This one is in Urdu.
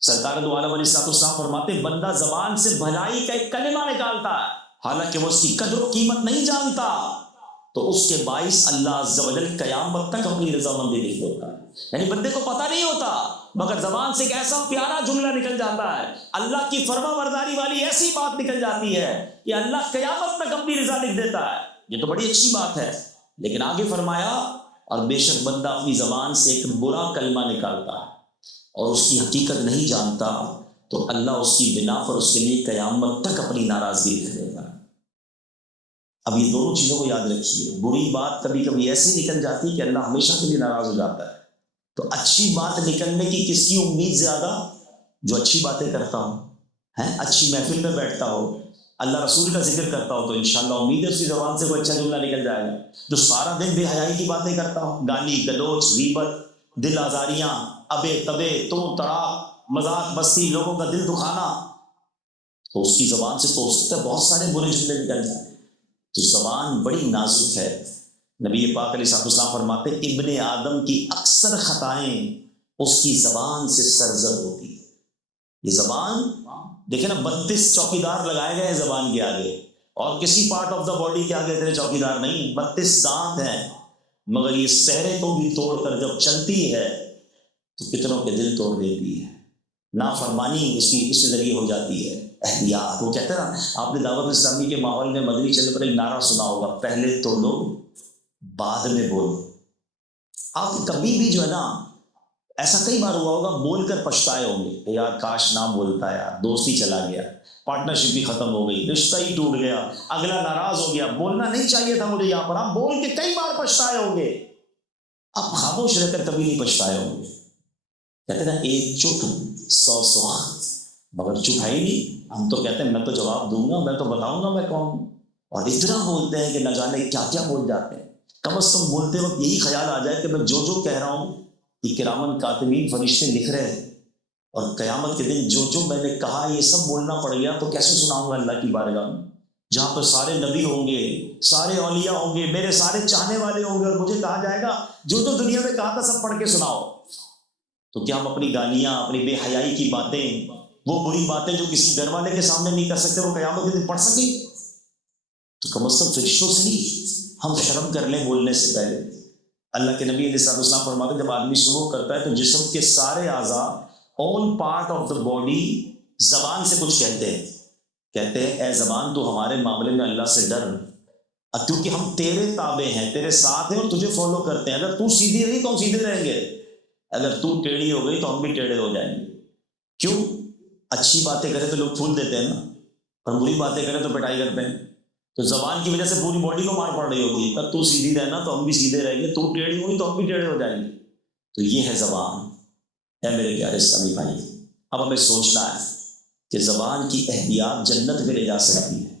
سرکار دو عالم علیہ السلام فرماتے ہیں بندہ زبان سے بھلائی کا ایک کلمہ نکالتا ہے حالانکہ وہ اس کی قدر و قیمت نہیں جانتا، تو اس کے باعث اللہ عز و جل قیامت تک اپنی رضامندی لکھ دیتا ہے۔ یعنی بندے کو پتہ نہیں ہوتا مگر زبان سے ایک ایسا پیارا جملہ نکل جاتا ہے، اللہ کی فرما برداری والی ایسی بات نکل جاتی ہے کہ اللہ قیامت تک اپنی رضا لکھ دیتا ہے۔ یہ تو بڑی اچھی بات ہے، لیکن آگے فرمایا اور بے شک بندہ اپنی زبان سے ایک برا کلمہ نکالتا ہے اور اس کی حقیقت نہیں جانتا تو اللہ اس کی بنا پر اس کے لیے قیامت تک اپنی ناراضگی لکھ دیتا ہے۔ اب یہ دونوں چیزوں کو یاد رکھیے، بری بات کبھی کبھی ایسی نکل جاتی ہے کہ اللہ ہمیشہ کے لیے ناراض ہو جاتا ہے، تو اچھی بات نکلنے کی کس کی امید زیادہ؟ جو اچھی باتیں کرتا ہو، اچھی محفل میں بیٹھتا ہو، اللہ رسول کا ذکر کرتا ہو، تو انشاءاللہ امید ہے اس کی زبان سے کوئی اچھا جملہ نکل جائے گا۔ جو سارا دن بے حیائی کی باتیں کرتا ہو، گالی گلوچ غیبت دل آزاریاں ابے تبے تو تڑا مذاق مستی لوگوں کا دل دکھانا، تو اس کی زبان سے تو ہو سکتا ہے بہت سارے برے جملے نکل جائیں۔ تو زبان بڑی نازک ہے۔ نبی پاک علیہ السلام فرماتے ابن آدم کی اکثر خطائیں اس کی زبان سے سرزد ہوتی ہے۔ یہ زبان دیکھیں نا، 32 چوکیدار لگائے گئے ہیں زبان کے آگے، اور کسی پارٹ آف دا باڈی کے آگے اتنے چوکیدار نہیں، 32 دانت ہیں، مگر یہ سہرے کو بھی توڑ کر جب چلتی ہے تو کتنوں کے دل توڑ دیتی ہے۔ نافرمانی اس کے ذریعے ہو جاتی ہے۔ احتیاط، وہ کہتے ہیں نا، آپ نے دعوت اسلامی کے ماحول میں مدنی چینل پر ایک نعرہ سنا ہوگا، پہلے تو لو بعد میں بولو۔ آپ کبھی بھی جو ہے نا، ایسا کئی بار ہوا ہوگا بول کر پچھتائے ہوں گے کہ یار کاش نہ بولتا، یار دوستی چلا گیا، پارٹنرشپ بھی ختم ہو گئی، رشتہ ہی ٹوٹ گیا، اگلا ناراض ہو گیا، بولنا نہیں چاہیے تھا مجھے یہاں پر۔ آپ بول کے کئی بار پچھتائے ہوں گے، آپ خاموش رہ کر کبھی نہیں پچھتائے ہوں گے۔ کہتے ہیں ایک چپ 100 سوال، مگر چپ ہے ہی نہیں۔ ہم تو کہتے ہیں میں تو جواب دوں گا، میں تو بتاؤں گا میں کون ہوں، اور اتنا بولتے ہیں کہ نہ جانے کیا کیا بول جاتے ہیں۔ کم از کم بولتے وقت یہی خیال آ جائے کہ میں جو کہہ رہا ہوں یہ کرامن کاتبین فرشتے لکھ رہے ہیں، اور قیامت کے دن جو میں نے کہا یہ سب بولنا پڑ گیا تو کیسے سناؤں گا اللہ کی بارگاہ میں، جہاں پر سارے نبی ہوں گے، سارے اولیاء ہوں گے، میرے سارے چاہنے والے ہوں گے، اور مجھے کہا جائے گا جو دنیا میں کہا تھا سب پڑھ کے سناؤ۔ تو کیا ہم اپنی گالیاں، اپنی بے حیائی کی باتیں، وہ بری باتیں جو کسی گھر والے کے سامنے نہیں کر سکتے، وہ قیامت کے دن پڑھ سکیں؟ تو کم از کم فرشتوں سے ہی ہم شرم کر لیں بولنے سے پہلے۔ اللہ کے نبی علیہ السلام فرماتے ہیں جب آدمی شروع کرتا ہے تو جسم کے سارے اعضاء، all part of the body, زبان سے کچھ کہتے ہیں اے زبان تو ہمارے معاملے میں اللہ سے ڈر، کیونکہ ہم تیرے تابع ہیں، تیرے ساتھ ہیں اور تجھے فالو کرتے ہیں۔ اگر تو سیدھی رہی تو ہم سیدھے رہیں گے، اگر تو ٹیڑھی ہو گئی تو ہم بھی ٹیڑھے ہو جائیں گے۔ کیوں؟ اچھی باتیں کرے تو لوگ پھول دیتے ہیں نا، اور بری باتیں کرے تو پٹائی کرتے ہیں۔ تو زبان کی وجہ سے پوری باڈی کو مار پڑ رہی ہوتی ہے، تو سیدھی رہنا تو ہم بھی سیدھے رہیں گے، تو ٹیڑھی ہوئی تو ہم بھی ٹیڑھے ہو جائیں گے۔ تو یہ ہے زبان۔ اے میرے پیارے اسلامی بھائی، اب ہمیں سوچنا ہے کہ زبان کی احتیاط جنت میں لے جا سکتی ہے۔